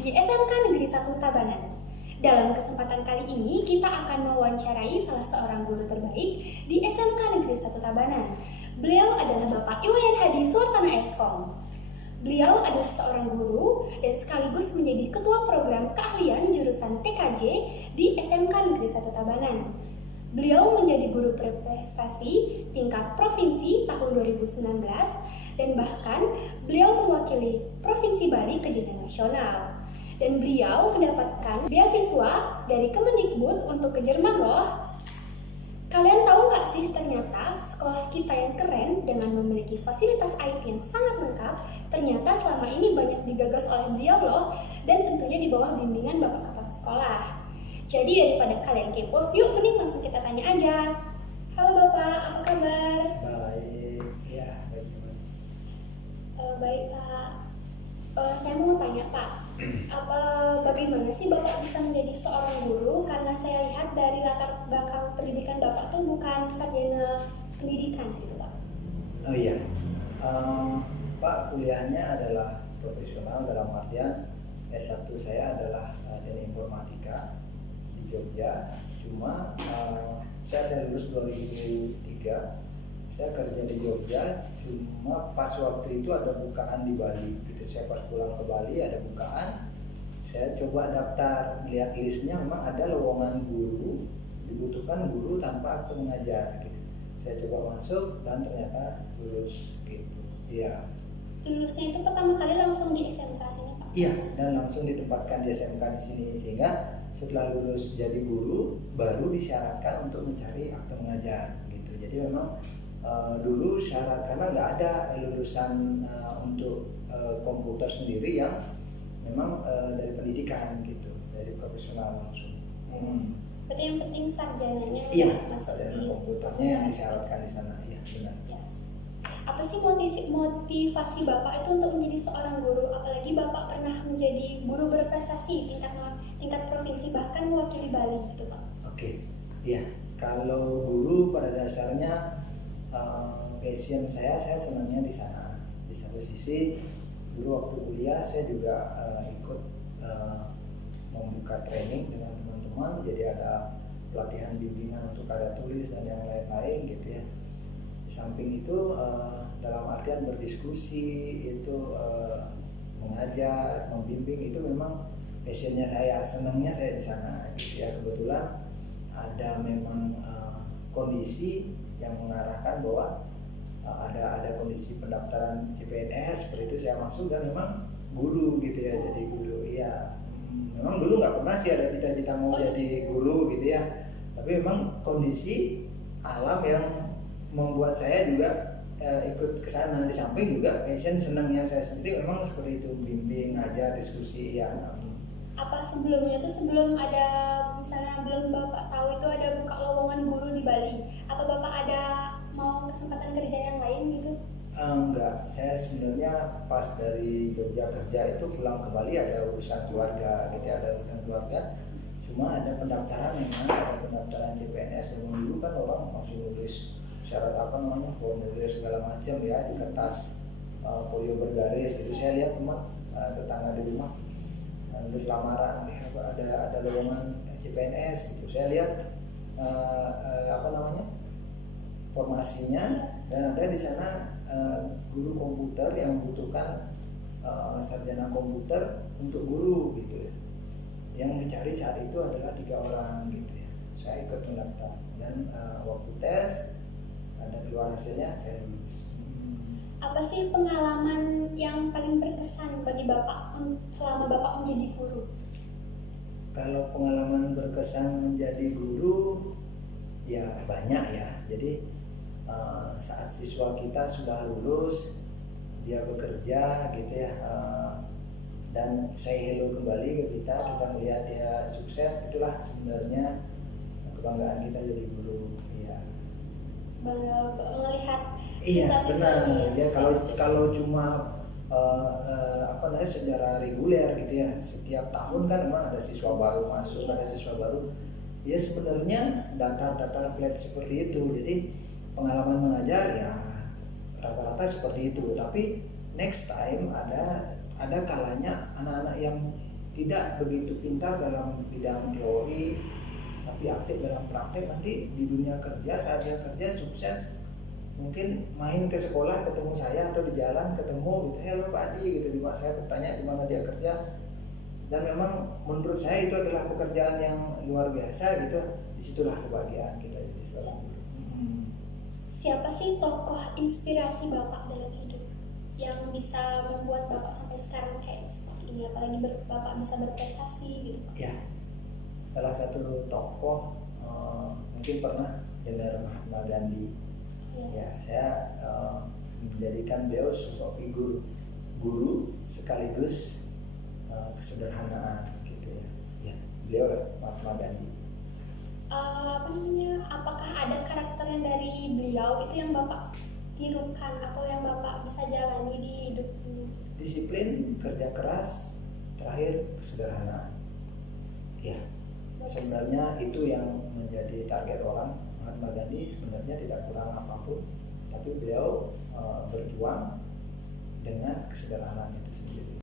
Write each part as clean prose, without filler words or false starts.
di SMK Negeri 1 Tabanan. Dalam kesempatan kali ini, kita akan mewawancarai salah seorang guru terbaik di SMK Negeri 1 Tabanan. Beliau adalah Bapak Iwayan Hadi Suwartana Eskom. Beliau adalah seorang guru dan sekaligus menjadi ketua program keahlian jurusan TKJ di SMK Negeri 1 Tabanan. Beliau menjadi guru berprestasi tingkat provinsi tahun 2019 dan bahkan beliau mewakili Provinsi Bali ke jenjang nasional. Dan beliau mendapatkan beasiswa dari Kemendikbud untuk ke Jerman loh. Kalian tahu nggak sih ternyata sekolah kita yang keren dengan memiliki fasilitas IT yang sangat lengkap ternyata selama ini banyak digagas oleh beliau loh, dan tentunya di bawah bimbingan Bapak Kepala Sekolah. Jadi daripada kalian kepo, yuk mending langsung kita tanya aja. Halo Bapak, apa kabar? Baik, ya baik. Baik Pak. Saya mau tanya Pak, bagaimana sih Bapak bisa menjadi seorang guru? Karena saya lihat dari latar belakang pendidikan Bapak tuh bukan sarjana pendidikan gitu Pak. Oh iya, Pak kuliahnya adalah profesional dalam artian S1 saya adalah teknik informatika di Jogja. Cuma saya lulus 2003. Saya kerja di Jogja, cuma pas waktu itu ada bukaan di Bali. Gitu. Saya pas pulang ke Bali ada bukaan. Saya coba daftar, lihat listnya memang ada lowongan guru, dibutuhkan guru tanpa akte mengajar. Gitu. Saya coba masuk dan ternyata lulus. Gitu. Iya. Lulusnya itu pertama kali langsung di SMK sini Pak? Iya, dan langsung ditempatkan di SMK di sini sehingga setelah lulus jadi guru baru disyaratkan untuk mencari akte mengajar. Gitu. Jadi memang dulu syarat karena nggak ada lulusan untuk komputer sendiri yang memang dari pendidikan gitu, dari profesional langsung. Berarti yang penting sarjananya Iya, masuk sarjana di komputernya yang disyaratkan di sana. Iya benar. Ya. Apa sih motivasi Bapak itu untuk menjadi seorang guru? Apalagi Bapak pernah menjadi guru berprestasi tingkat provinsi bahkan mewakili Bali gitu Pak. Oke, iya. Kalau guru pada dasarnya passion saya senangnya di sana. Di satu sisi dulu waktu kuliah saya juga ikut membuka training dengan teman-teman, jadi ada pelatihan bimbingan untuk karya tulis dan yang lain-lain gitu ya. Di samping itu dalam artian berdiskusi itu mengajar, membimbing itu memang passionnya saya, senangnya saya di sana gitu ya. Kebetulan ada memang kondisi yang mengarahkan bahwa ada kondisi pendaftaran CPNS seperti itu, saya masuk dan memang guru gitu ya, jadi guru. Iya, memang dulu nggak pernah sih ada cita-cita mau jadi guru gitu ya, tapi memang kondisi alam yang membuat saya juga ikut ke sana. Di samping juga passion senangnya saya sendiri memang seperti itu, bimbing, ngajar, diskusi ya. Apa sebelumnya tuh sebelum ada misalnya belum Bapak tahu itu ada buka lowongan guru di Bali, apa Bapak ada mau kesempatan kerja yang lain gitu? Enggak, saya sebenarnya pas dari Jogja kerja itu pulang ke Bali ada urusan keluarga gitu ya, ada urusan keluarga. Cuma ada pendaftaran memang, ada pendaftaran CPNS yang dulu kan orang langsung nulis syarat formulir segala macam ya di kertas folio bergaris itu. Saya lihat teman tetangga di rumah nulis lamaran, ada lowongan CPNS gitu. Saya lihat formasinya, dan ada di sana guru komputer yang membutuhkan sarjana komputer untuk guru gitu ya. Yang dicari saat itu adalah 3 orang gitu ya. Saya ikut mendaftar dan waktu tes ada keluar hasilnya, saya lulus. Apa sih pengalaman yang paling berkesan bagi Bapak selama Bapak menjadi guru? Kalau pengalaman berkesan menjadi guru ya banyak ya. Jadi saat siswa kita sudah lulus, dia bekerja gitu ya, dan say hello kembali ke kita melihat dia sukses, itulah sebenarnya kebanggaan kita jadi guru ya. Bangga melihat Iya benar ya. sukses. Kalau cuma secara reguler gitu ya, setiap tahun kan memang ada siswa baru masuk, ada siswa baru ya, sebenarnya datar flat seperti itu. Jadi pengalaman mengajar ya rata-rata seperti itu, tapi next time ada kalanya anak-anak yang tidak begitu pintar dalam bidang teori tapi aktif dalam praktek, nanti di dunia kerja saat dia kerja sukses mungkin main ke sekolah ketemu saya atau di jalan ketemu gitu, hello Pak Adi gitu, di mana saya bertanya di mana dia kerja, dan memang menurut saya itu adalah pekerjaan yang luar biasa gitu. Disitulah kebahagiaan kita jadi seorang guru. Siapa sih tokoh inspirasi Bapak dalam hidup yang bisa membuat Bapak sampai sekarang kayak seperti ini, apalagi Bapak bisa berprestasi gitu? Ya, salah satu tokoh mungkin pernah dengar Mahatma Gandhi. Ya, saya menjadikan beliau sosok figur guru sekaligus kesederhanaan gitu ya. Ya, beliau Mahatma Gandhi. Apakah ada karakter yang dari beliau itu yang Bapak tirukan atau yang Bapak bisa jalani di hidup ini? Disiplin, kerja keras, terakhir kesederhanaan. Ya, sebenarnya itu yang menjadi target orang. Mahatma Gandhi sebenarnya tidak kurang apapun, tapi beliau berjuang dengan kesederhanaan itu sendiri.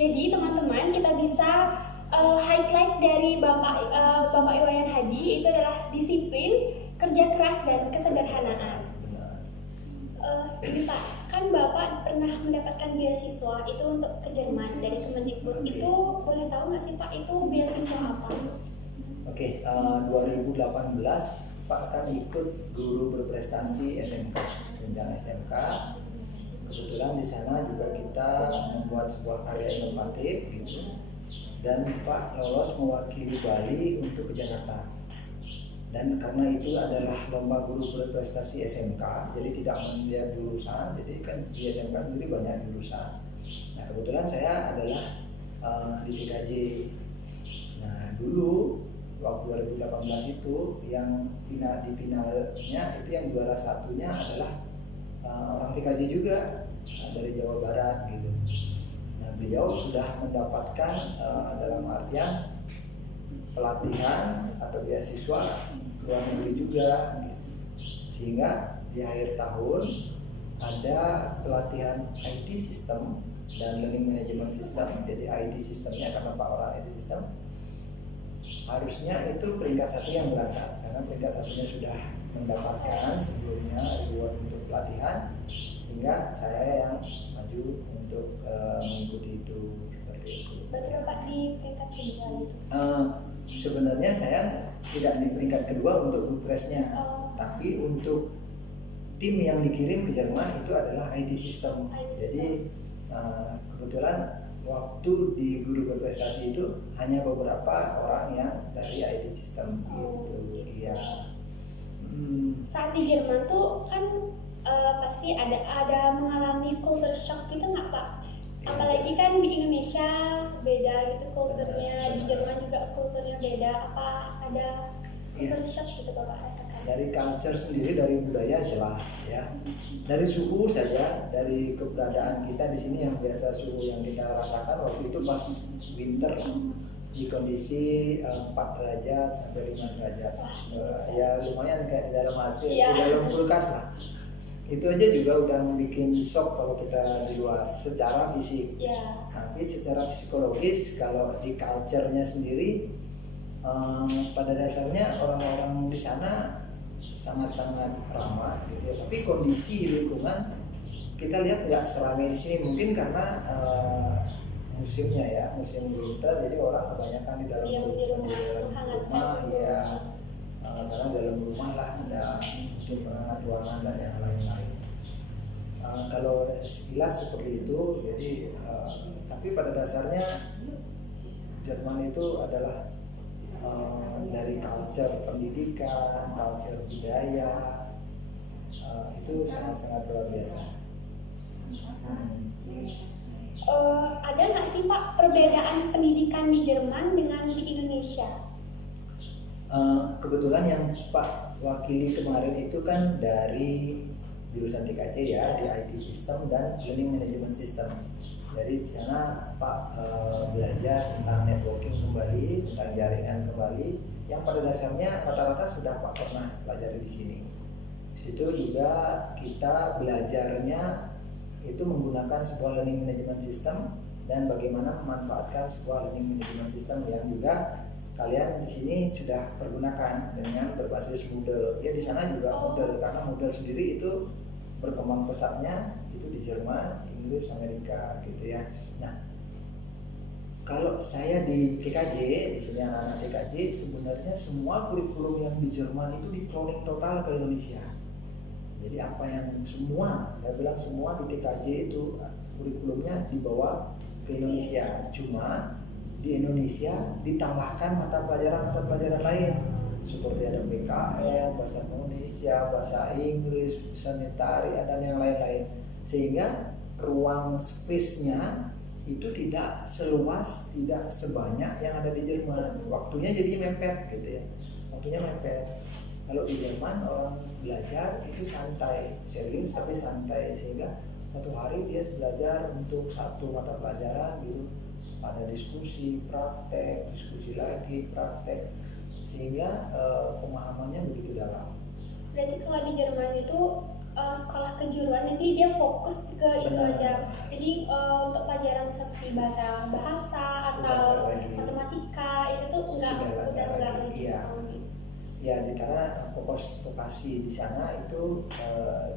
Jadi teman-teman, kita bisa highlight dari Bapak Iwayan Hadi itu adalah disiplin, kerja keras, dan kesederhanaan. Benar. Ini Pak, kan Bapak pernah mendapatkan beasiswa itu untuk ke Jerman dari Kemendikbud. Oke. Itu boleh tahu nggak sih Pak, itu beasiswa apa? Oke, 2018 Pak akan ikut guru berprestasi SMK, jenjang SMK. Kebetulan di sana juga kita membuat sebuah karya inovatif gitu, dan Pak lolos mewakili Bali untuk ke Jakarta. Dan karena itu adalah lomba guru berprestasi SMK, jadi tidak melihat jurusan, jadi kan di SMK sendiri banyak jurusan. Nah kebetulan saya adalah di TKJ. Nah dulu waktu 2018 itu yang di finalnya itu yang juara satunya adalah orang TKJ juga dari Jawa Barat gitu. Nah beliau sudah mendapatkan dalam artian pelatihan atau beasiswa luar negeri juga gitu. Sehingga di akhir tahun ada pelatihan IT System dan Learning Management System. Jadi IT Systemnya karena Pak orang IT System harusnya itu peringkat satu yang berangkat, karena peringkat satunya sudah mendapatkan sebelumnya reward untuk pelatihan, sehingga saya yang maju untuk mengikuti itu seperti itu. Berarti Bapak di peringkat kedua gitu? Sebenarnya saya tidak di peringkat kedua untuk Bupresnya, tapi untuk tim yang dikirim ke Jerman itu adalah IT System. Jadi kebetulan waktu di guru berprestasi itu hanya beberapa orang yang dari IT System gitu. Iya. Saat di Jerman tuh kan pasti ada mengalami culture shock gitu nggak Pak? Apalagi kan di Indonesia beda gitu kulturnya, di Jerman juga kulturnya beda. Apa ada culture shock gitu Bapak rasakan? Dari culture sendiri, dari budaya jelas ya. Dari suhu saja, dari keberadaan kita di sini yang biasa suhu yang kita rasakan waktu itu pas winter di kondisi 4 derajat sampai 5 derajat. Ya lumayan kayak di dalam AC, di dalam kulkas lah. Itu aja juga udah membuat shock kalau kita di luar secara fisik. Tapi secara psikologis kalau di culture-nya sendiri pada dasarnya orang-orang di sana sangat-sangat ramah gitu ya. Tapi kondisi lingkungan kita lihat nggak seramai di sini, mungkin karena musimnya ya, musim winter, jadi orang kebanyakan di dalam rumah ya, karena dalam rumah lah ada mungkin penghangat ruangan dan yang lain-lain. Kalau sekilas seperti itu, jadi tapi pada dasarnya Jerman itu adalah dari culture pendidikan, culture budaya itu sangat-sangat luar biasa. Ada nggak sih Pak perbedaan pendidikan di Jerman dengan di Indonesia? Kebetulan yang Pak wakili kemarin itu kan dari jurusan TKJ ya, di IT System dan Learning Management System. Jadi di sana Pak belajar tentang networking kembali, tentang jaringan kembali, yang pada dasarnya rata-rata sudah Pak pernah pelajari di sini. situ juga kita belajarnya itu menggunakan sebuah learning management system dan bagaimana memanfaatkan sebuah learning management system yang juga kalian di sini sudah pergunakan dengan berbasis Moodle. Ya di sana juga Moodle, karena Moodle sendiri itu berkembang pesatnya itu di Jerman, Inggris, Amerika gitu ya. Nah, kalau saya di TKJ, di sini anak-anak TKJ, sebenarnya semua kurikulum yang di Jerman itu di-cloning total ke Indonesia. Jadi apa yang semua, saya bilang semua di TKJ itu kurikulumnya dibawa ke Indonesia. Cuma di Indonesia ditambahkan mata pelajaran lain seperti ada PKN, bahasa Indonesia, bahasa Inggris, sanitari, dan yang lain-lain. Sehingga ruang space-nya itu tidak seluas, tidak sebanyak yang ada di Jerman. Waktunya jadi mepet gitu ya. Waktunya mepet. Kalau di Jerman orang belajar itu santai, serius tapi santai, sehingga satu hari dia belajar untuk satu mata pelajaran gitu. Ada diskusi, praktek, diskusi lagi, praktek, sehingga pemahamannya begitu dalam. Berarti kalau di Jerman itu sekolah kejuruan nanti dia fokus ke itu aja. Jadi untuk pelajaran seperti bahasa atau matematika itu tuh udah enggak lagi. Ya, karena vokasi di sana itu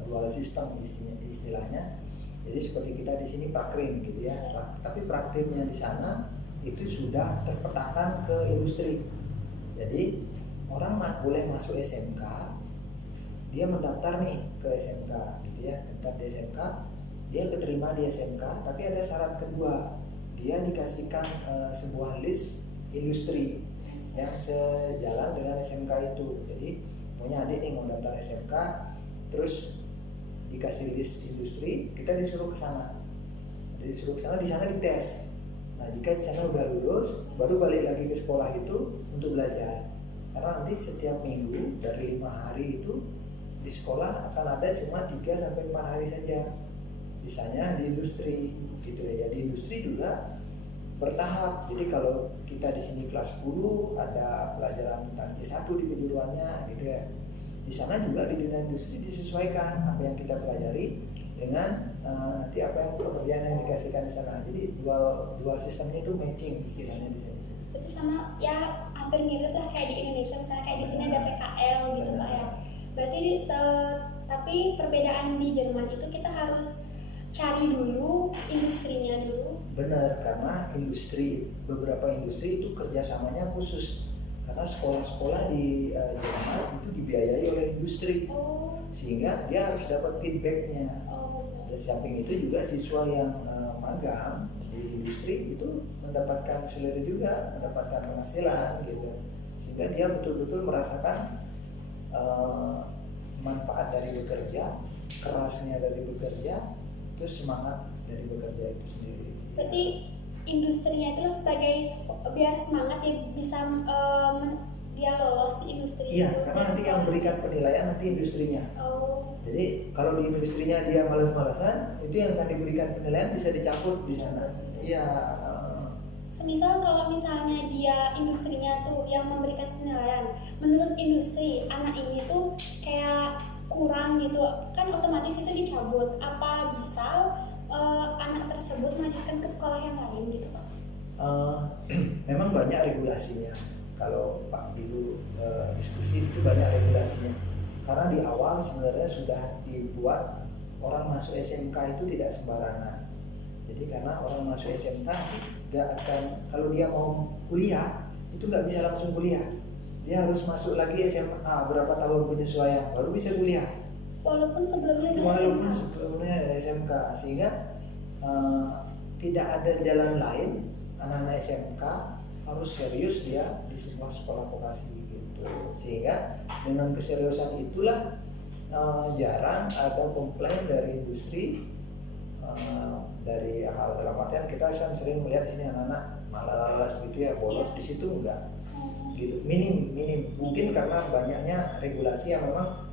dual system istilahnya. Jadi seperti kita di sini prakrim gitu ya. Tapi prakrimnya di sana itu sudah terpetakan ke industri. Jadi orang boleh masuk SMK, dia mendaftar nih ke SMK gitu ya, daftar di SMK, dia keterima di SMK, tapi ada syarat kedua, dia dikasihkan sebuah list industri yang sejalan dengan SMK itu. Jadi punya adik nih mau daftar SMK, terus dikasih list industri, kita disuruh ke sana. Di sana dites. Nah, jika di sana udah lulus, baru balik lagi ke sekolah itu untuk belajar. Karena nanti setiap minggu dari 5 hari itu di sekolah akan ada cuma 3 sampai 4 hari saja. Misalnya di industri gitu ya. Di industri juga bertahap. Jadi kalau kita di sini kelas 10 ada pelajaran tentang C1 di kejuruannya gitu ya. Di sana juga di dunia industri disesuaikan apa yang kita pelajari dengan nanti apa yang pekerjaan yang dikasihkan di sana. Jadi dual sistemnya itu matching istilahnya di sini. Berarti sama ya hampir mirip lah kayak di Indonesia, misalnya kayak di sini ada PKL gitu Pak ya. Berarti tapi perbedaan di Jerman itu kita harus cari dulu industrinya dulu. Benar, karena beberapa industri itu kerjasamanya khusus. Karena sekolah-sekolah di Jerman itu dibiayai oleh industri, sehingga dia harus dapat feedbacknya. Dan samping itu juga siswa yang magang di industri itu mendapatkan salary juga, mendapatkan penghasilan gitu, sehingga dia betul-betul merasakan manfaat dari bekerja, kerasnya dari bekerja, terus semangat dari bekerja itu sendiri. Berarti industrinya itu sebagai biar semangat ya bisa dia lolos di industri. Iya, karena nanti yang memberikan penilaian nanti industrinya. Jadi kalau di industrinya dia malas-malasan, itu yang akan diberikan penilaian bisa dicabut di sana. Iya. Semisal kalau misalnya dia industrinya tuh yang memberikan penilaian, menurut industri anak ini tuh kayak kurang gitu, kan otomatis itu dicabut. Apa bisa anak tersebut melanjutkan ke sekolah yang lain gitu Pak? Memang banyak regulasinya. Kalau Pak dulu diskusi itu banyak regulasinya. Karena di awal sebenarnya sudah dibuat orang masuk SMK itu tidak sembarangan. Jadi karena orang masuk SMK nggak akan, kalau dia mau kuliah itu nggak bisa langsung kuliah. Dia harus masuk lagi SMA berapa tahun penyesuaian baru bisa kuliah. Walaupun sebelumnya SMK, sehingga tidak ada jalan lain anak-anak SMK harus serius dia di sebuah sekolah vokasi gitu. Sehingga dengan keseriusan itulah jarang ada komplain dari industri dari hal dalam artian kita sering melihat di sini anak-anak malas gitu ya, bolos di situ enggak gitu, minim mungkin karena banyaknya regulasi yang memang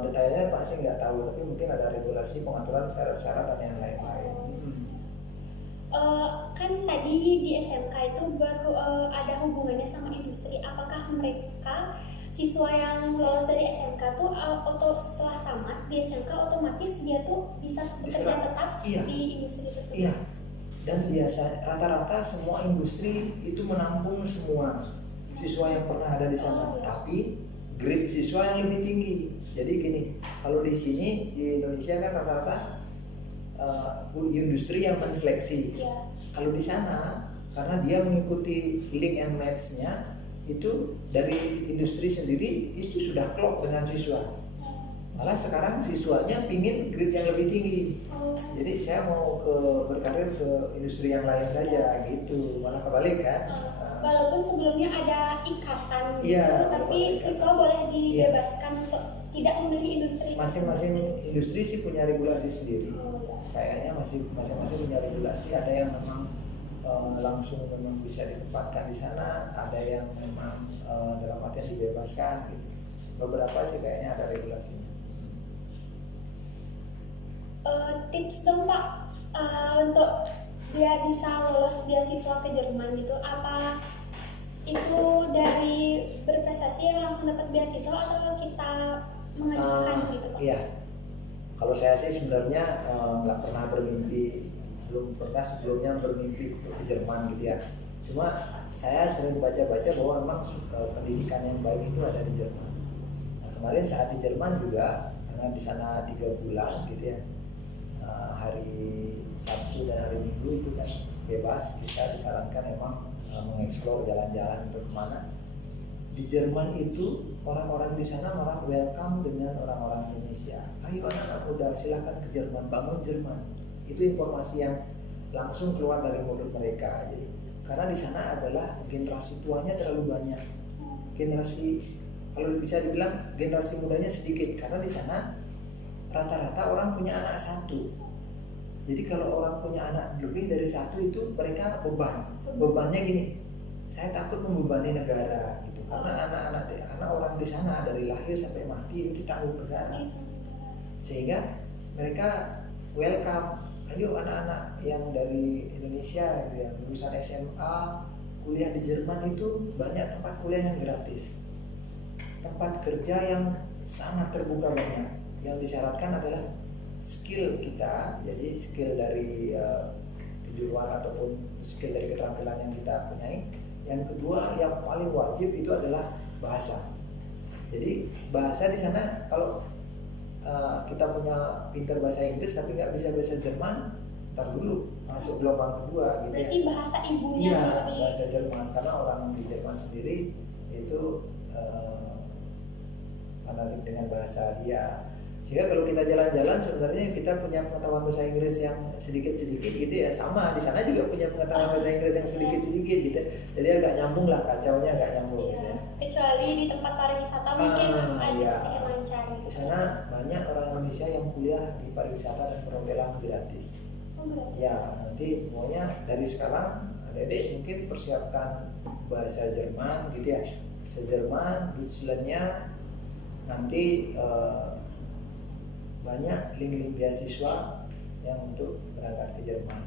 detailnya pasti nggak tahu, tapi mungkin ada regulasi pengaturan syarat-syarat dan yang lain-lain. Kan tadi di SMK itu baru ada hubungannya sama industri. Apakah mereka siswa yang lolos dari SMK tuh setelah tamat di SMK otomatis dia tuh bisa bekerja tetap Iya. di industri tersebut. Iya. Dan biasa rata-rata semua industri itu menampung semua siswa yang pernah ada di sana. Oh, iya. Tapi grade siswa yang lebih tinggi. Jadi gini, kalau di sini di Indonesia kan rata-rata industri yang menseleksi. Iya. Kalau di sana karena dia mengikuti link and match-nya itu dari industri sendiri itu sudah klop dengan siswa. Malah sekarang siswanya pingin grade yang lebih tinggi. Oh. Jadi saya mau berkarir ke industri yang lain saja gitu. Malah kebalik kan. Walaupun sebelumnya ada ikatan Iya, gitu, tapi ikatan. siswa boleh dibebaskan untuk tidak memilih industri. Masing-masing industri sih punya regulasi sendiri. Oh, ya. Kayaknya masing-masing punya regulasi. Ada yang memang langsung memang bisa ditempatkan di sana, ada yang memang dalam artian dibebaskan gitu. Beberapa sih kayaknya ada regulasinya. Tips dong Pak untuk dia bisa lolos beasiswa ke Jerman gitu, apa itu dari berprestasi yang langsung dapat beasiswa atau kita mengajukan gitu Pak? Iya, kalau saya sih sebenarnya nggak pernah bermimpi, belum pernah sebelumnya bermimpi ke Jerman gitu ya. Cuma saya sering baca-baca bahwa memang pendidikan yang baik itu ada di Jerman. Nah, kemarin saat di Jerman juga karena di sana 3 bulan gitu ya, hari Sabtu dan hari Minggu itu kan bebas, kita disarankan memang mengeksplor jalan-jalan untuk kemana. Di Jerman itu orang-orang di sana malah welcome dengan orang-orang Indonesia. Ayo anak-anak muda silahkan ke Jerman, bangun Jerman. Itu informasi yang langsung keluar dari mulut mereka. Jadi karena di sana adalah generasi tuanya terlalu banyak, generasi kalau bisa dibilang generasi mudanya sedikit karena di sana rata-rata orang punya anak satu. Jadi kalau orang punya anak lebih dari satu itu mereka bebannya gini, saya takut membebani negara gitu karena anak orang di sana dari lahir sampai mati itu ditanggung negara, sehingga mereka welcome. Ayo anak-anak yang dari Indonesia gitu ya, lulusan SMA kuliah di Jerman itu banyak tempat kuliah yang gratis, tempat kerja yang sangat terbuka banyak. Yang disyaratkan adalah skill kita, jadi skill dari kejuruan ataupun skill dari keterampilan yang kita punyai. Yang kedua yang paling wajib itu adalah bahasa. Jadi bahasa di sana kalau kita punya pintar bahasa Inggris tapi nggak bisa bahasa Jerman, ntar dulu masuk gelombang kedua gitu. Berarti ya. bahasa ibunya Iya, di bahasa Jerman karena orang di Jerman sendiri itu fanatik dengan bahasa dia. Sehingga kalau kita jalan-jalan sebenarnya kita punya pengetahuan bahasa Inggris yang sedikit-sedikit gitu ya, sama di sana juga punya pengetahuan bahasa Inggris yang sedikit-sedikit gitu. Jadi agak nyambung lah, kacaunya agak nyambung. Iya. Gitu. Kecuali di tempat pariwisata mungkin ada Iya. sedikit lancar gitu. Di sana banyak orang Indonesia yang kuliah di pariwisata dan perhotelan gratis. Oh, gratis. Ya, nanti pokoknya dari sekarang adik-adik mungkin persiapkan bahasa Jerman gitu ya. Bahasa Jerman, Deutschlandnya nanti banyak link-link beasiswa yang untuk berangkat ke Jerman.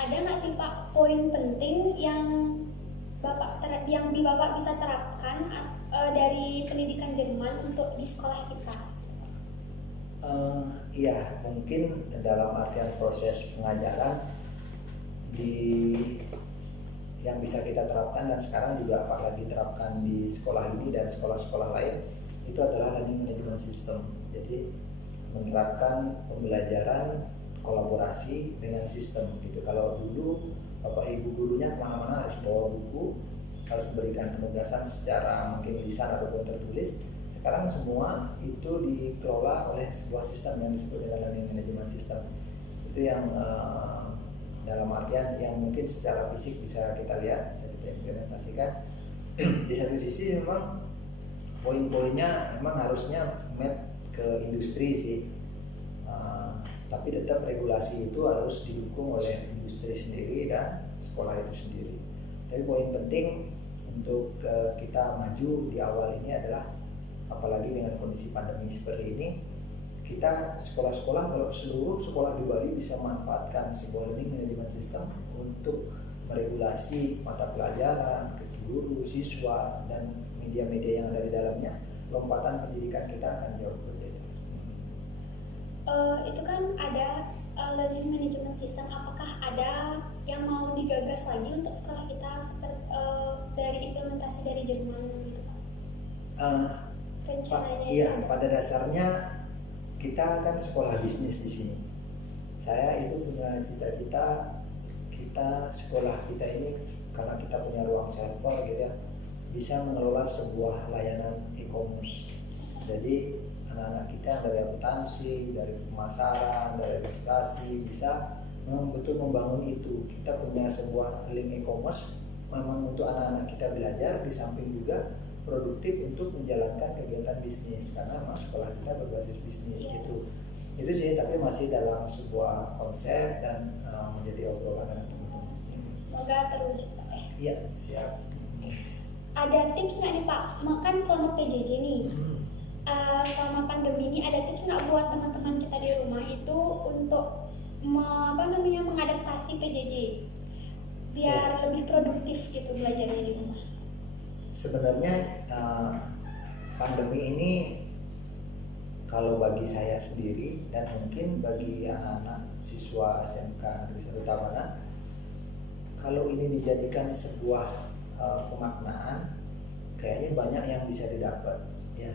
Ada nggak sih Pak poin penting yang Bapak bisa terapkan dari pendidikan Jerman untuk di sekolah kita? Iya, mungkin dalam artian proses pengajaran yang bisa kita terapkan dan sekarang juga apalagi diterapkan di sekolah ini dan sekolah-sekolah lain itu adalah learning management system. Jadi menerapkan pembelajaran kolaborasi dengan sistem gitu. Kalau dulu Bapak Ibu gurunya kemana-mana harus bawa buku, harus memberikan penugasan secara mungkin lisan ataupun tertulis. Sekarang semua itu dikelola oleh sebuah sistem yang disebut dengan learning management system. Itu yang dalam artian yang mungkin secara fisik bisa kita lihat, bisa kita implementasikan. Di satu sisi memang poin-poinnya memang harusnya match ke industri sih, tapi tetap regulasi itu harus didukung oleh industri sendiri dan sekolah itu sendiri. Tapi poin penting untuk kita maju di awal ini adalah apalagi dengan kondisi pandemi seperti ini, kita sekolah-sekolah, kalau seluruh sekolah di Bali bisa manfaatkan sebuah learning management system untuk meregulasi mata pelajaran, guru, siswa, dan media-media yang ada di dalamnya, lompatan pendidikan kita akan jauh berbeda. Itu kan ada learning management system. Apakah ada yang mau digagas lagi untuk sekolah kita dari implementasi dari Jerman gitu Pak? Rencananya Iya, itu ada? pada dasarnya kita kan sekolah bisnis di sini. Saya itu punya cita-cita kita sekolah kita ini, karena kita punya ruang server gitu ya, bisa mengelola sebuah layanan e-commerce. Jadi anak-anak kita yang dari akuntansi, dari pemasaran, dari administrasi bisa betul membangun itu. Kita punya sebuah link e-commerce memang untuk anak-anak kita belajar, di samping juga produktif untuk menjalankan kegiatan bisnis, karena memang sekolah kita berbasis bisnis gitu. Itu sih, tapi masih dalam sebuah konsep dan menjadi obrolan dengan teman-teman. Semoga terwujud Pak ya. Iya, siap. Ada tips nggak nih Pak? Makan selama PJJ nih. Selama pandemi ini ada tips nggak buat teman-teman kita di rumah itu untuk mengadaptasi PJJ biar lebih produktif gitu belajarnya di rumah? Sebenarnya pandemi ini kalau bagi saya sendiri dan mungkin bagi anak-anak siswa SMK Negeri 1 Tabanan, kalau ini dijadikan sebuah pemaknaan, kayaknya banyak yang bisa didapat ya.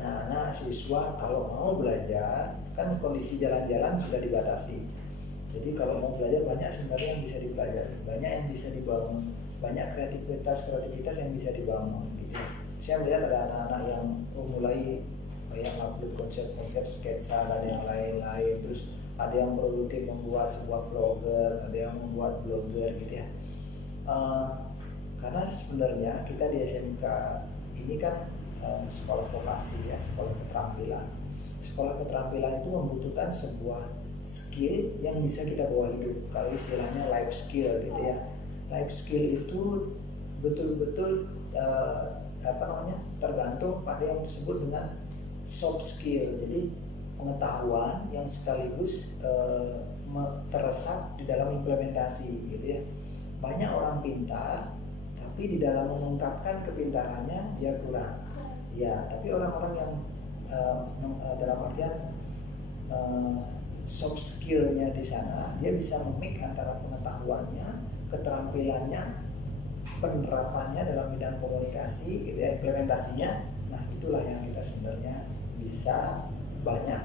Anak-anak siswa kalau mau belajar, kan kondisi jalan-jalan sudah dibatasi, jadi kalau mau belajar banyak sebenarnya yang bisa dipelajari, banyak yang bisa dibangun, banyak kreativitas yang bisa dibangun gitu. Saya melihat ada anak-anak yang mulai yang upload konsep-konsep sketsa dan yang lain-lain, terus ada yang produktif membuat sebuah blogger, ada yang membuat blogger gitu ya. Karena sebenarnya kita di SMK ini kan sekolah vokasi ya, sekolah keterampilan. Sekolah keterampilan itu membutuhkan sebuah skill yang bisa kita bawa hidup, kalau istilahnya life skill gitu ya. Life skill itu betul-betul tergantung pada yang disebut dengan soft skill. Jadi pengetahuan yang sekaligus teresap di dalam implementasi gitu ya. Banyak orang pintar tapi di dalam mengungkapkan kepintarannya dia kurang. Ya, tapi orang-orang yang dalam artian soft skillnya di sana, dia bisa memik antara pengetahuannya, keterampilannya, penerapannya dalam bidang komunikasi gitu ya, implementasinya. Nah, itulah yang kita sebenarnya bisa banyak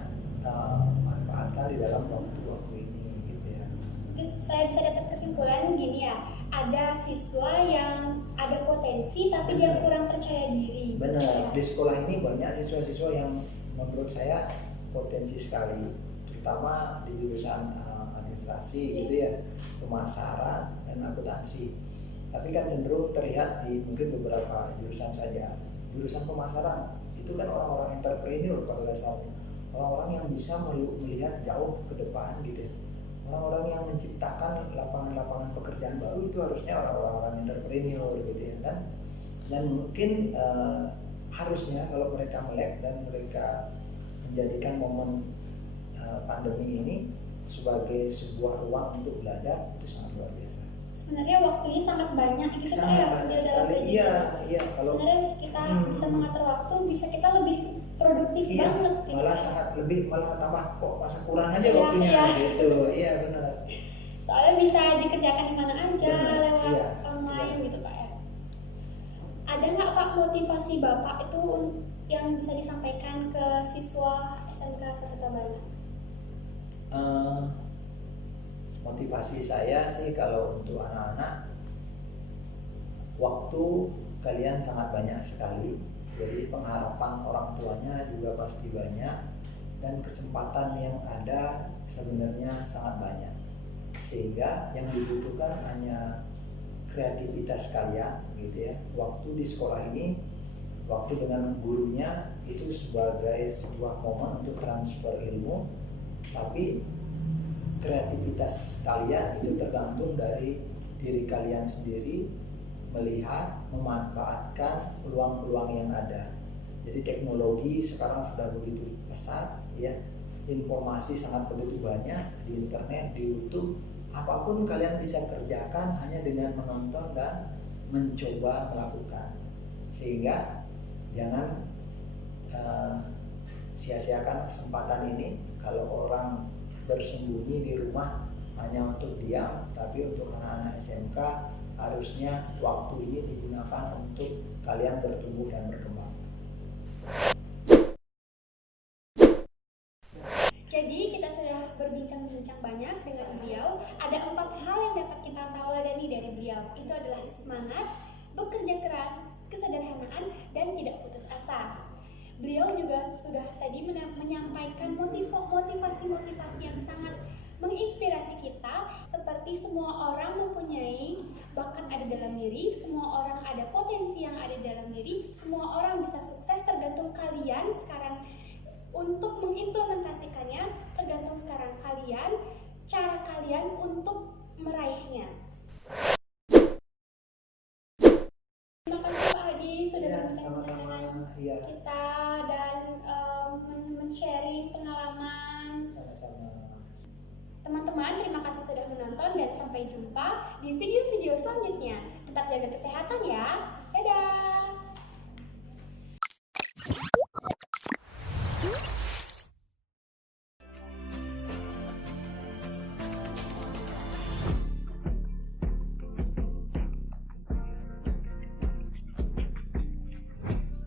manfaatkan di dalam waktu-waktu ini gitu ya. Mungkin saya bisa dapat kesimpulan gini ya, ada siswa yang ada potensi tapi dia kurang percaya diri. Benar, di sekolah ini banyak siswa-siswa yang menurut saya potensi sekali, terutama di jurusan administrasi gitu ya, pemasaran dan akuntansi. Tapi kan cenderung terlihat di mungkin beberapa jurusan saja. Jurusan pemasaran itu kan orang-orang entrepreneur pada dasarnya, orang-orang yang bisa melihat jauh ke depan gitu ya. Orang-orang yang menciptakan lapangan-lapangan pekerjaan baru itu harusnya orang-orang entrepreneur gitu ya kan. Dan mungkin harusnya kalau mereka melek dan mereka menjadikan momen pandemi ini sebagai sebuah ruang untuk belajar, itu sangat luar biasa. Sebenarnya waktunya sangat banyak gitu Sangat banyak sekali. Iya, kalau sebenarnya bisa kita bisa mengatur waktu, bisa kita lebih produktif banget gitu. Malah sangat lebih, malah tambah kok masa kurang aja waktunya gitu. Iya benar. Soalnya bisa dikerjakan di mana aja lewat online benar. gitu Pak ya. Ada nggak Pak motivasi Bapak itu yang bisa disampaikan ke siswa SMK 1 Tabanan? Motivasi saya sih kalau untuk anak-anak, waktu kalian sangat banyak sekali, jadi pengharapan orang tuanya juga pasti banyak, dan kesempatan yang ada sebenarnya sangat banyak, sehingga yang dibutuhkan hanya kreativitas kalian gitu ya. Waktu di sekolah ini, waktu dengan gurunya itu sebagai sebuah momen untuk transfer ilmu, tapi kreativitas kalian itu tergantung dari diri kalian sendiri, melihat, memanfaatkan peluang-peluang yang ada. Jadi teknologi sekarang sudah begitu pesat ya, informasi sangat begitu banyak di internet, di YouTube, apapun kalian bisa kerjakan hanya dengan menonton dan mencoba melakukan, sehingga jangan sia-siakan kesempatan ini. Kalau orang bersembunyi di rumah hanya untuk diam, tapi untuk anak-anak SMK harusnya waktu ini digunakan untuk kalian bertumbuh dan berkembang. Jadi kita sudah berbincang-bincang banyak dengan beliau. Ada 4 hal yang dapat kita tauladani dari beliau. Itu adalah semangat, bekerja keras, kesederhanaan, dan tidak putus asa. Beliau juga sudah tadi menyampaikan motivasi-motivasi yang sangat menginspirasi kita, seperti semua orang mempunyai bakat ada dalam diri, semua orang ada potensi yang ada dalam diri, semua orang bisa sukses, tergantung kalian sekarang untuk mengimplementasikannya, tergantung sekarang kalian, cara kalian untuk meraihnya. Terima kasih Pak Hadi sudah Ya, berbincang sama-sama. dengan Iya, kita dan men-sharing pengalaman. sama-sama. Teman-teman, terima kasih sudah menonton dan sampai jumpa di video-video selanjutnya. Tetap jaga kesehatan ya.